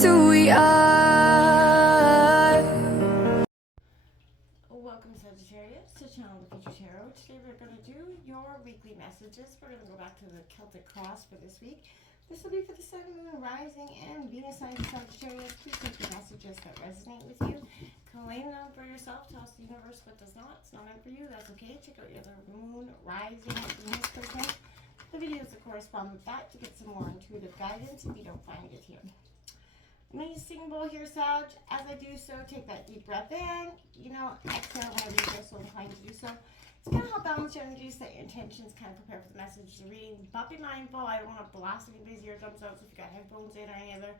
just who we are. Welcome Sagittarius to Channel the Future Tarot. Today we're going to do your weekly messages. We're going to go back to the Celtic cross for this week. This will be for the Sun, Moon, Rising, and Venus signs of Sagittarius. Please take the messages that resonate with you. Claim them for yourself. Tell us the universe what does not. It's not meant for you. That's okay. Check out your other Moon, Rising, Venus placement. The videos that correspond with that to get some more intuitive guidance if you don't find it here. I'm going to use singing bowl here, Sag. As I do so, take that deep breath in. Exhale whenever you feel so inclined to do so. It's going to help balance your energy, set your intentions, kind of prepare for the message you're reading. But be mindful, I don't want to blast anybody's eardrums out, so if you've got headphones in or any other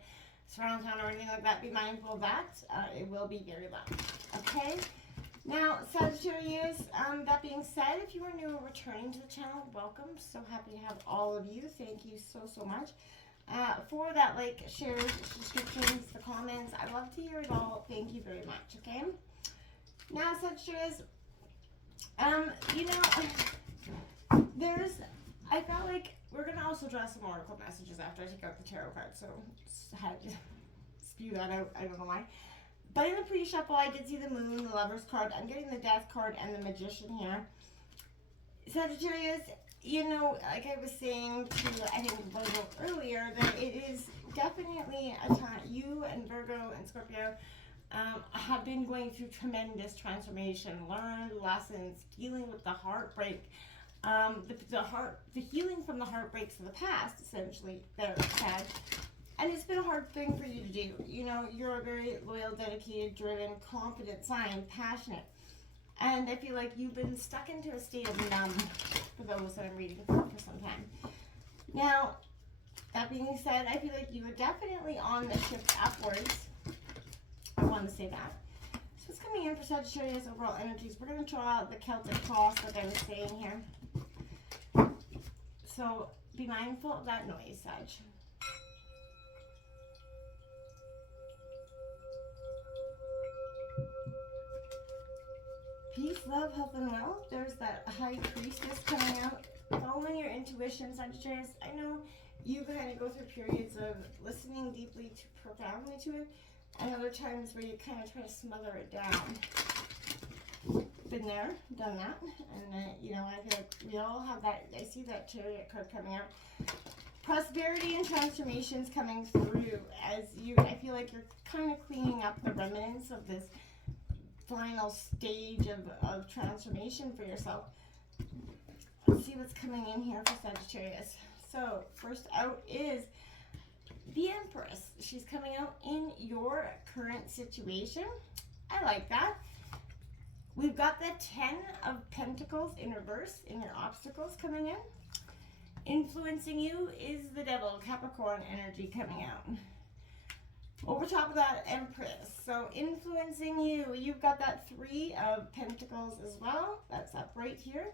surround sound or anything like that, be mindful of that. It will be very loud. Okay? Now, Sagittarius, that being said, if you are new or returning to the channel, welcome. So happy to have all of you. Thank you so, so much. For that, like, shares, subscriptions, the comments, I love to hear it all. Thank you very much, okay? Now, Sagittarius, I felt like we're going to also draw some oracle messages after I take out the tarot card, so I had to spew that out. I don't know why. But in the pre-shuffle, I did see the Moon, the Lover's card. I'm getting the Death card and the Magician here. Sagittarius, like I was saying to, I think, Virgo earlier, that it is definitely a time, you and Virgo and Scorpio have been going through tremendous transformation, learned lessons, dealing with the heartbreak, the healing from the heartbreaks of the past, essentially, that are had. And it's been a hard thing for you to do. You're a very loyal, dedicated, driven, confident sign, passionate. And I feel like you've been stuck into a state of numb for those that I'm reading for some time. Now, that being said, I feel like you are definitely on the shift upwards. I want to say that. So what's coming in for Sagittarius overall energies? We're going to draw out the Celtic cross, like I was saying here. So be mindful of that noise, Sag. Peace, love, health, and wealth. There's that High Priestess coming out. Following your intuition, Sagittarius. I know you kind of go through periods of listening deeply to profoundly to it, and other times where you kind of try to smother it down. Been there, done that, and I feel like we all have that. I see that Chariot card coming out. Prosperity and transformations coming through as I feel like you're kind of cleaning up the remnants of this final stage of transformation for yourself. Let's see what's coming in here for Sagittarius. So first out is the Empress. She's coming out in your current situation. I like that. We've got the 10 of Pentacles in reverse in your obstacles coming in. Influencing you is the Devil, Capricorn energy coming out. Over top of that, Empress. So influencing you, you've got that 3 of Pentacles as well. That's up right here.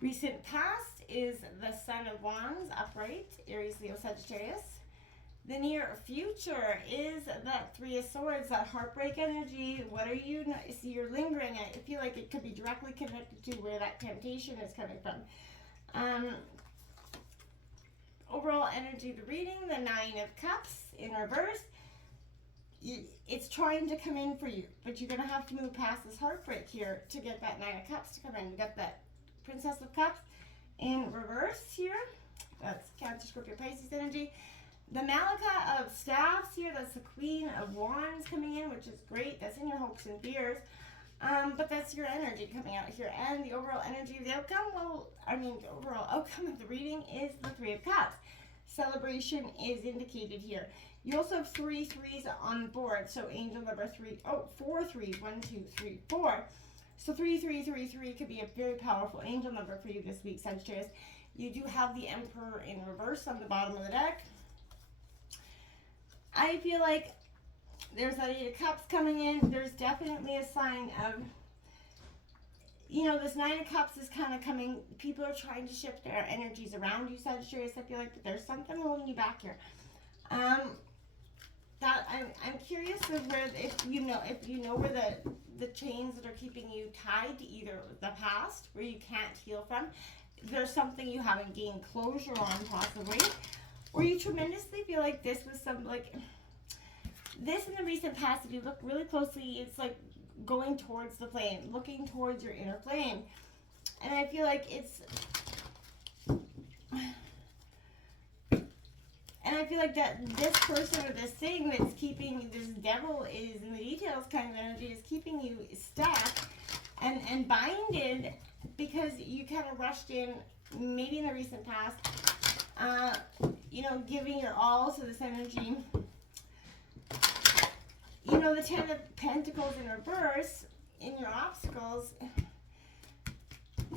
Recent past is the Sun of Wands, upright, Aries, Leo, Sagittarius. The near future is that 3 of Swords, that heartbreak energy. What are you, see, you're lingering. I feel like it could be directly connected to where that temptation is coming from. Overall energy of the reading, the 9 of Cups in reverse. It's trying to come in for you, but you're going to have to move past this heartbreak here to get that 9 of Cups to come in. You got that Princess of Cups in reverse here. That's Cancer, Scorpio, Pisces energy. The Malacca of Staffs here, that's the Queen of Wands coming in, which is great. That's in your hopes and fears. But that's your energy coming out here. And the overall energy of the outcome, the overall outcome of the reading is the 3 of Cups. Celebration is indicated here. You also have 3 3s on the board. So angel number 3, 4 3s, 1, 2, 3, 4. So 3 3 3 3 could be a very powerful angel number for you this week, Sagittarius. You do have the Emperor in reverse on the bottom of the deck. I feel like there's that 8 of Cups coming in. There's definitely a sign of, this 9 of Cups is kind of coming. People are trying to shift their energies around you, Sagittarius. I feel like, but there's something holding you back here. That I'm curious of where, if you know where the chains that are keeping you tied to either the past, where you can't heal from. There's something you haven't gained closure on, possibly. or you tremendously feel like this was some, like, this in the recent past, if you look really closely, it's like going towards the flame, looking towards your inner flame. And I feel like it's, and I feel like that this person or this thing that's keeping, this devil is in the details kind of energy, is keeping you stuck and binded because you kind of rushed in, maybe in the recent past, you know, giving your all to this energy. You know, the Ten of Pentacles in reverse in your obstacles,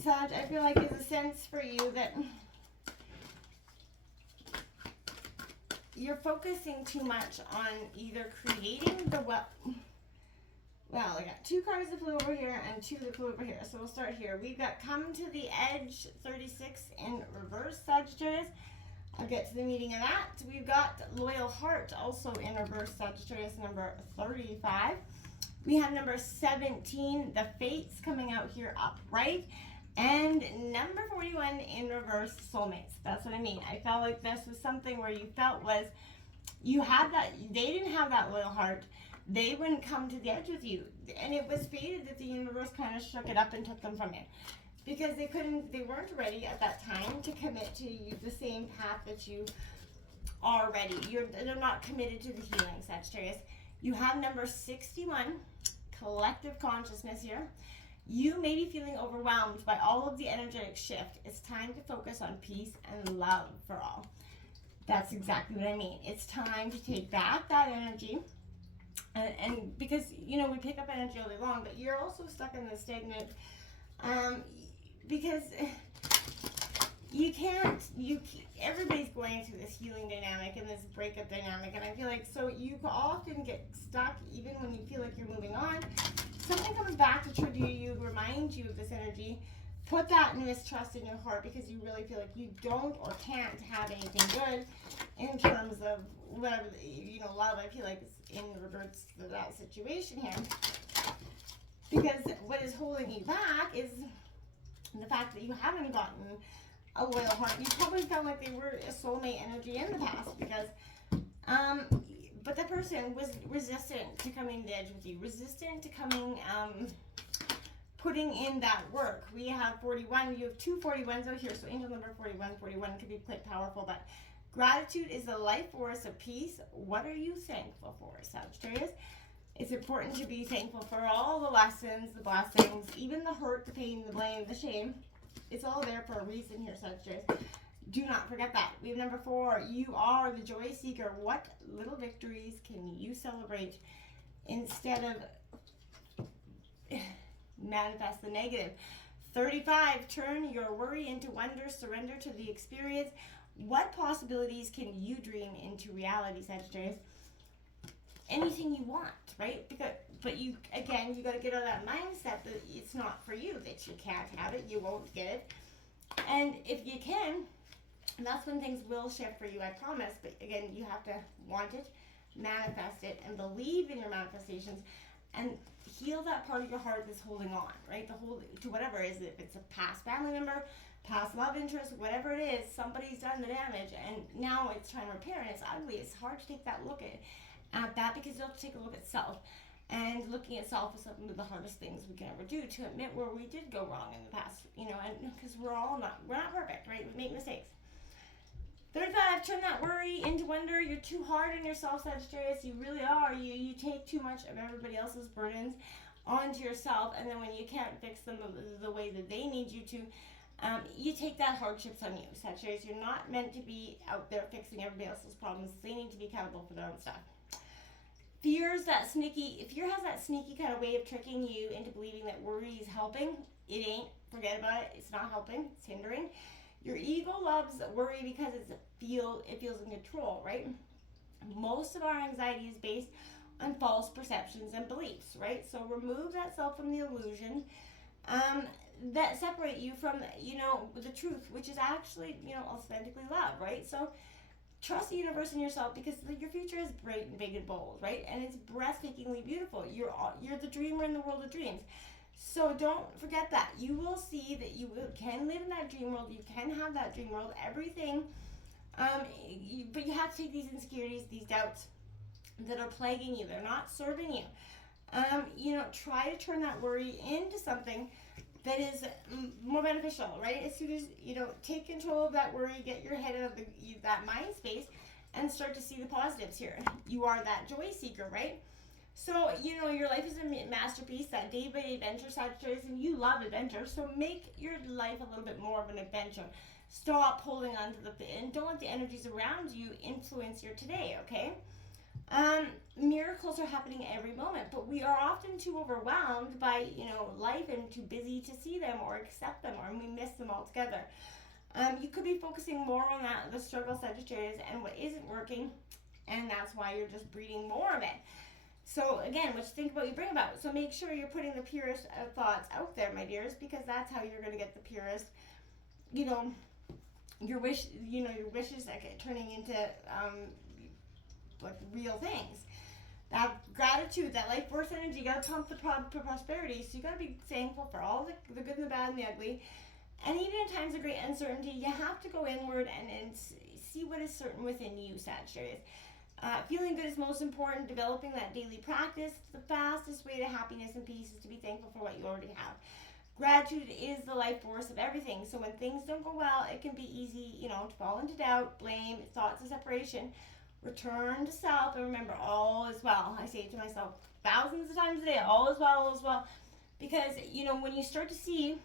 Sag, I feel like is a sense for you that you're focusing too much on either creating the well, I got 2 cards that flew over here and 2 that flew over here. So we'll start here. We've got Come to the Edge 36 in reverse, Sagittarius. I'll get to the meaning of that. We've got Loyal Heart also in reverse, Sagittarius, number 35. We have number 17, the Fates, coming out here upright. And number 41 in reverse, Soulmates. That's what I mean. I felt like this was something where you felt was, you had that, they didn't have that loyal heart. They wouldn't come to the edge with you. And it was fated that the universe kind of shook it up and took them from you. Because they weren't ready at that time to commit to you the same path that you are ready. They're not committed to the healing, Sagittarius. You have number 61, collective consciousness here. You may be feeling overwhelmed by all of the energetic shift. It's time to focus on peace and love for all. That's exactly what I mean. It's time to take back that energy. And because, you know, we pick up energy all day long, but you're also stuck in the stagnant, because everybody's going through this healing dynamic and this breakup dynamic, and I feel like, so you often get stuck even when you feel like you're moving on. Something comes back to trigger you, remind you of this energy. Put that mistrust in your heart because you really feel like you don't or can't have anything good in terms of whatever, you know, love, I feel like, is in regards to that situation here. Because what is holding you back is the fact that you haven't gotten a loyal heart. You probably felt like they were a soulmate energy in the past because, but that person was resistant to coming to the edge with you, resistant to coming, putting in that work. We have 41, you have 2 41s out here, so angel number 41 could be quite powerful, but gratitude is the life force of peace. What are you thankful for, Sagittarius? It's important to be thankful for all the lessons, the blessings, even the hurt, the pain, the blame, the shame. It's all there for a reason here, Sagittarius. Do not forget that. We have number 4. You are the joy seeker. What little victories can you celebrate instead of manifest the negative? 35. Turn your worry into wonder. Surrender to the experience. What possibilities can you dream into reality, Sagittarius? Anything you want, right? But you, again, you got to get out of that mindset that it's not for you, that you can't have it, you won't get it. And if you can, that's when things will shift for you, I promise. But again, you have to want it, manifest it, and believe in your manifestations, and heal that part of your heart that's holding on, right? To whatever it is, if it's a past family member, past love interest, whatever it is, somebody's done the damage, and now it's trying to repair, and it's ugly. It's hard to take that look at that because you have to take a look at self. And looking at self is something of the hardest things we can ever do, to admit where we did go wrong in the past, you know, and because we're not perfect, right? We make mistakes. 35, turn that worry into wonder. You're too hard on yourself, Sagittarius. You really are. You take too much of everybody else's burdens onto yourself, and then when you can't fix them the way that they need you to, you take that hardships on you, Sagittarius. You're not meant to be out there fixing everybody else's problems. They need to be accountable for their own stuff. Fear has that sneaky kind of way of tricking you into believing that worry is helping. It ain't. Forget about it. It's not helping. It's hindering. Your ego loves worry because it feels in control, right? Most of our anxiety is based on false perceptions and beliefs, right? So remove that self from the illusion that separate you from, you know, the truth, which is actually, you know, authentically love, right? So trust the universe and yourself, because your future is bright and big and bold, right? And it's breathtakingly beautiful. You're the dreamer in the world of dreams. So don't forget that. You will see that you can live in that dream world. You can have that dream world. Everything But you have to take these insecurities, these doubts that are plaguing you. They're not serving you. Try to turn that worry into something that is more beneficial, right? As soon as, take control of that worry, get your head out of that mind space, and start to see the positives here. You are that joy seeker, right? So, your life is a masterpiece, that day-by-day adventure, Sagittarius, and you love adventure, so make your life a little bit more of an adventure. Stop holding on to and don't let the energies around you influence your today, okay? Miracles are happening every moment, but we are often too overwhelmed by, life and too busy to see them or accept them, or we miss them altogether. You could be focusing more on the struggle, Sagittarius, and what isn't working, and that's why you're just breeding more of it. So again, what you think about, you bring about. So make sure you're putting the purest thoughts out there, my dears, because that's how you're going to get the purest, your wishes like turning into like real things. That gratitude, that life force energy, you got to pump the prosperity. So you got to be thankful for all the good and the bad and the ugly. And even in times of great uncertainty, you have to go inward and see what is certain within you, Sagittarius. Feeling good is most important. Developing that daily practice. The fastest way to happiness and peace is to be thankful for what you already have. Gratitude is the life force of everything. So when things don't go well, it can be easy, to fall into doubt, blame, thoughts of separation. Return to self and remember, all is well. I say it to myself thousands of times a day, all is well, all is well. Because, when you start to see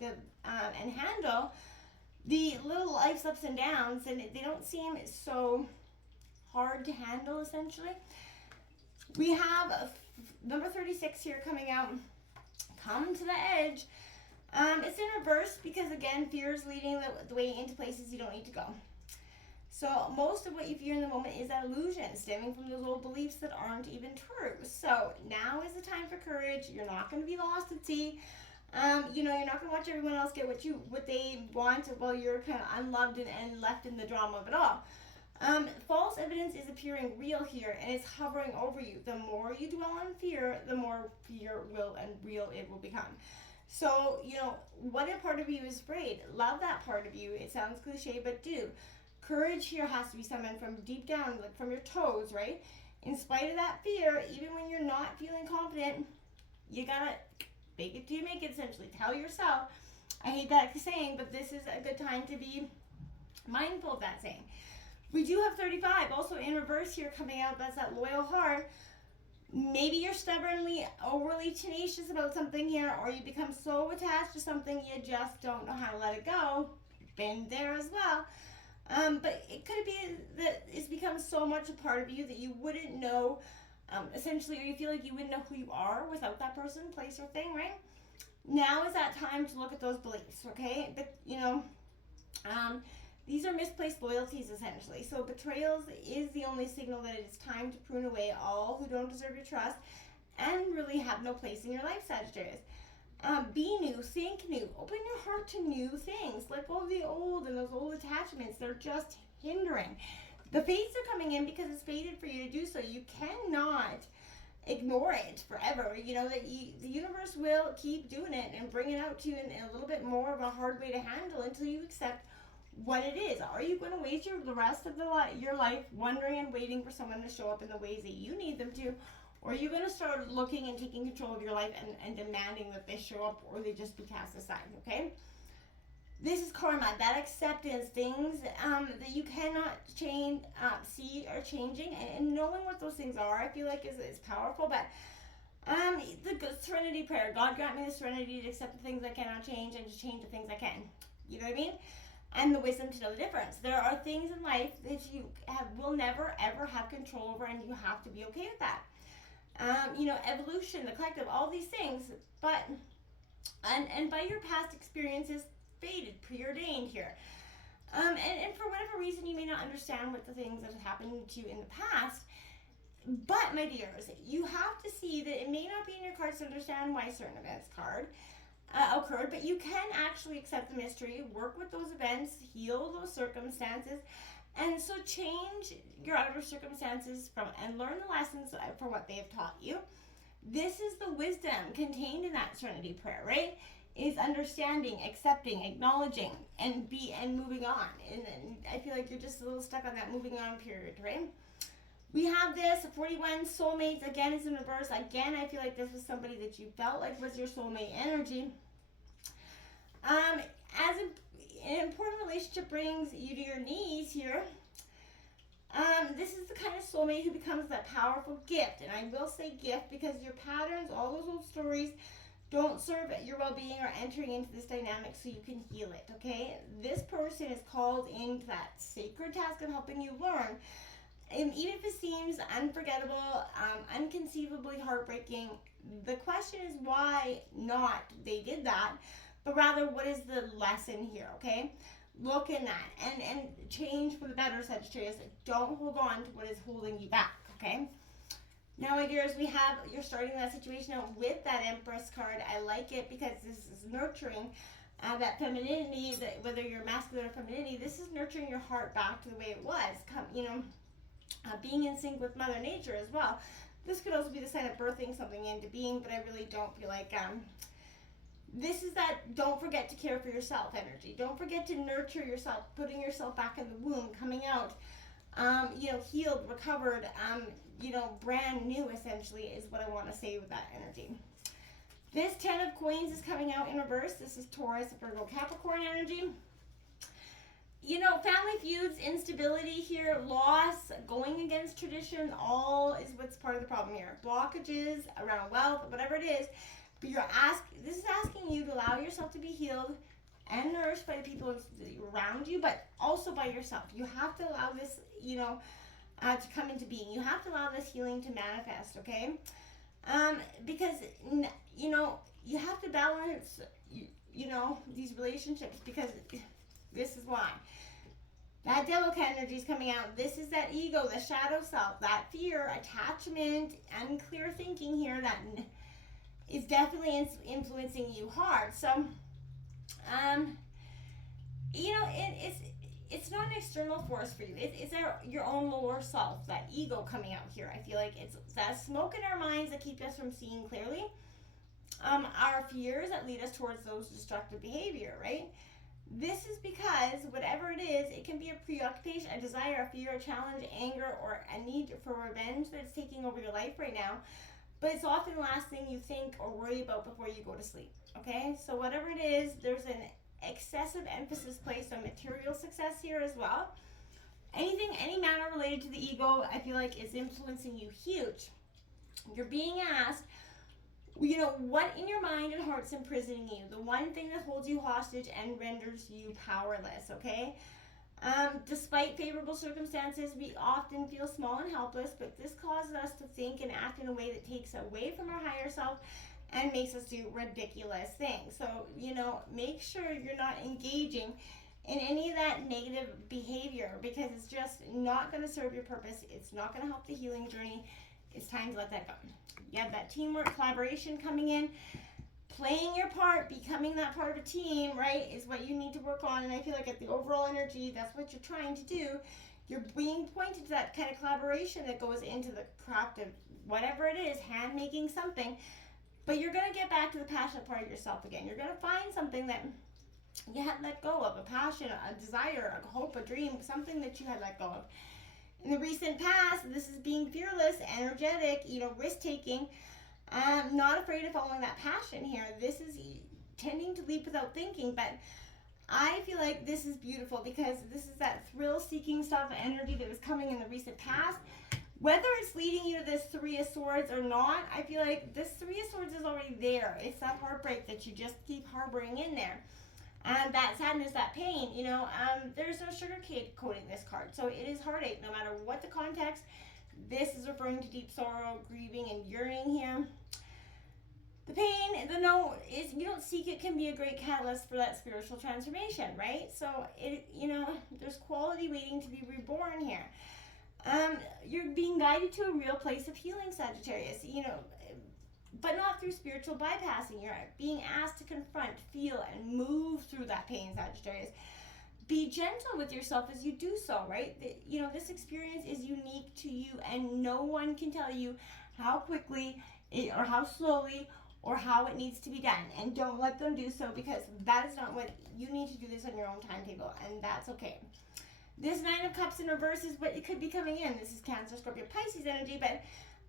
and handle the little life's ups and downs, and they don't seem so hard to handle, essentially. We have number 36 here coming out. Come to the edge. It's in reverse because, again, fear is leading the way into places you don't need to go. So most of what you fear in the moment is that illusion stemming from those old beliefs that aren't even true. So now is the time for courage. You're not going to be lost at sea. You're not going to watch everyone else get what they want while you're kind of unloved and left in the drama of it all. False evidence is appearing real here, and it's hovering over you. The more you dwell on fear, the more fear will and real it will become. So, what a part of you is afraid? Love that part of you. It sounds cliche, but do. Courage here has to be summoned from deep down, like from your toes, right? In spite of that fear, even when you're not feeling confident, you gotta fake it till you make it, essentially. Tell yourself, I hate that saying, but this is a good time to be mindful of that saying. We do have 35 also in reverse here coming out. That's that loyal heart. Maybe you're stubbornly, overly tenacious about something here, or you become so attached to something you just don't know how to let it go. Been there as well. But it could be that it's become so much a part of you that you wouldn't know, essentially, or you feel like you wouldn't know who you are without that person, place, or thing, right? Now is that time to look at those beliefs, okay? But, these are misplaced loyalties, essentially. So betrayals is the only signal that it is time to prune away all who don't deserve your trust and really have no place in your life, Sagittarius. Be new, think new, open your heart to new things. Let go of the old and those old attachments. They're just hindering. The fates are coming in because it's fated for you to do so. You cannot ignore it forever. The universe will keep doing it and bring it out to you in a little bit more of a hard way to handle until you accept what it is. Are you going to waste the rest of your life wondering and waiting for someone to show up in the ways that you need them to? Or are you going to start looking and taking control of your life and demanding that they show up or they just be cast aside, okay? This is karma, that acceptance, things that you cannot change, see are changing, and knowing what those things are, I feel like is powerful. But the serenity prayer, God grant me the serenity to accept the things I cannot change and to change the things I can. You know what I mean? And the wisdom to know the difference. There are things in life that you will never ever have control over, and you have to be okay with that. Evolution, the collective, all these things, but and by your past experiences, fated, preordained here. And for whatever reason, you may not understand what the things that have happened to you in the past. But my dears, you have to see that it may not be in your cards to understand why certain events occurred, but you can actually accept the mystery, work with those events, heal those circumstances, and so change your outer circumstances and learn the lessons for what they have taught you. This is the wisdom contained in that serenity prayer, right? is understanding, accepting, acknowledging, and moving on. And I feel like you're just a little stuck on that moving on period, right? We have this 41 soulmates. Again, it's in reverse. Again, I feel like this was somebody that you felt like was your soulmate energy. As an important relationship brings you to your knees here, this is the kind of soulmate who becomes that powerful gift. And I will say gift because your patterns, all those old stories, don't serve your well-being or entering into this dynamic so you can heal it, okay? This person is called into that sacred task of helping you learn. And even if it seems unforgettable, unconceivably heartbreaking, the question is why not they did that, but rather what is the lesson here, okay? Look in that and change for the better, Sagittarius. Don't hold on to what is holding you back, okay? Now, my dears, you're starting that situation out with that Empress card. I like it because this is nurturing that femininity, whether you're masculine or femininity, this is nurturing your heart back to the way it was. Being in sync with Mother Nature as well. This could also be the sign of birthing something into being, but I really don't feel like this is that don't forget to care for yourself energy. Don't forget to nurture yourself, putting yourself back in the womb, coming out, healed, recovered, brand new essentially is what I want to say with that energy. This 10 of coins is coming out in reverse. This is Taurus, Virgo, Capricorn energy. Family feuds, instability here, loss, going against tradition, all is what's part of the problem here. Blockages around wealth, whatever it is. But this is asking you to allow yourself to be healed and nourished by the people around you, but also by yourself. You have to allow this, to come into being. You have to allow this healing to manifest, okay? Because, you have to balance, these relationships because this is why. That devil energy is coming out. This is that ego, the shadow self, that fear, attachment, unclear thinking here that is definitely influencing you hard. So, it's not an external force for you. It's your own lower self, that ego coming out here. I feel like it's that smoke in our minds that keep us from seeing clearly. Our fears that lead us towards those destructive behavior, right? This is because whatever it is, it can be a preoccupation, a desire, a fear, a challenge, anger, or a need for revenge that's taking over your life right now. But it's often the last thing you think or worry about before you go to sleep, okay? So whatever it is, there's an excessive emphasis placed on material success here as well. Any matter related to the ego, I feel like is influencing you huge. You're being asked, what in your mind and heart's imprisoning you? The one thing that holds you hostage and renders you powerless, okay? Despite favorable circumstances, we often feel small and helpless, but this causes us to think and act in a way that takes away from our higher self and makes us do ridiculous things. So, make sure you're not engaging in any of that negative behavior because it's just not going to serve your purpose. It's not going to help the healing journey. It's time to let that go. You have that teamwork, collaboration coming in. Playing your part, becoming that part of a team, right, is what you need to work on. And I feel like at the overall energy, that's what you're trying to do. You're being pointed to that kind of collaboration that goes into the craft of whatever it is, hand making something. But you're going to get back to the passionate part of yourself again. You're going to find something that you had let go of, a passion, a desire, a hope, a dream, something that you had let go of. In the recent past, this is being fearless, energetic, risk-taking, not afraid of following that passion here. This is tending to leap without thinking, but I feel like this is beautiful because this is that thrill-seeking stuff, energy that was coming in the recent past. Whether it's leading you to this Three of Swords or not, I feel like this Three of Swords is already there. It's that heartbreak that you just keep harboring in there. And that sadness, that pain, there's no sugarcoating this card. So it is heartache, no matter what the context. This is referring to deep sorrow, grieving, and yearning here. The pain, the note is you don't seek it can be a great catalyst for that spiritual transformation, right? So there's quality waiting to be reborn here. You're being guided to a real place of healing, Sagittarius, but not through spiritual bypassing. You're being asked to confront, feel, and move through that pain, Sagittarius. Be gentle with yourself as you do so, right? This experience is unique to you, and no one can tell you how quickly or how slowly or how it needs to be done. And don't let them do so, because that is not what you need to do this on your own timetable, and that's okay. This Nine of Cups in reverse is what it could be coming in. This is Cancer, Scorpio, Pisces energy, but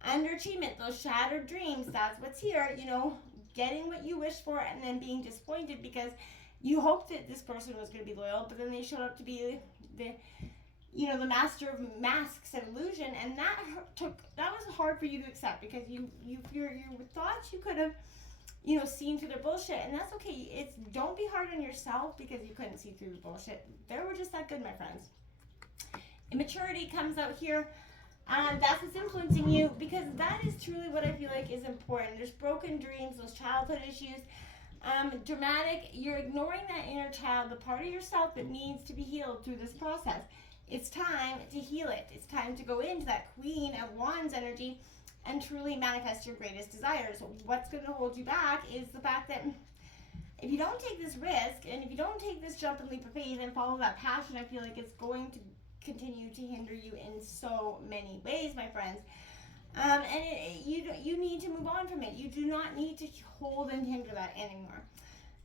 underachievement, those shattered dreams, that's what's here. You know, getting what you wish for and then being disappointed because you hoped that this person was going to be loyal, but then they showed up to be the master of masks and illusion, and that was hard for you to accept, because you thought you could have, seen through their bullshit, and that's okay. Don't be hard on yourself because you couldn't see through the bullshit. They were just that good, my friends. Immaturity comes out here. That's what's influencing you, because that is truly what I feel like is important. There's broken dreams, those childhood issues. Dramatic, you're ignoring that inner child, the part of yourself that needs to be healed through this process. It's time to heal it. It's time to go into that Queen of Wands energy and truly manifest your greatest desires. What's going to hold you back is the fact that if you don't take this risk, and if you don't take this jump and leap of faith and follow that passion, I feel like it's going to continue to hinder you in so many ways, my friends. You need to move on from it. You do not need to hold and hinder that anymore.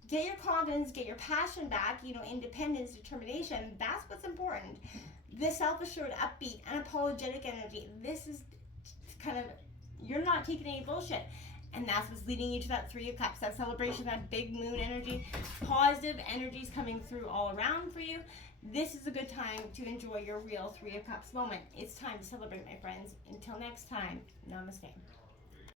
Get your confidence, get your passion back, independence, determination. That's what's important. The self-assured, upbeat, unapologetic energy. This is kind of, you're not taking any bullshit. And that's what's leading you to that Three of Cups, that celebration, that big moon energy. Positive energies coming through all around for you. This is a good time to enjoy your real Three of Cups moment. It's time to celebrate, my friends. Until next time, namaste.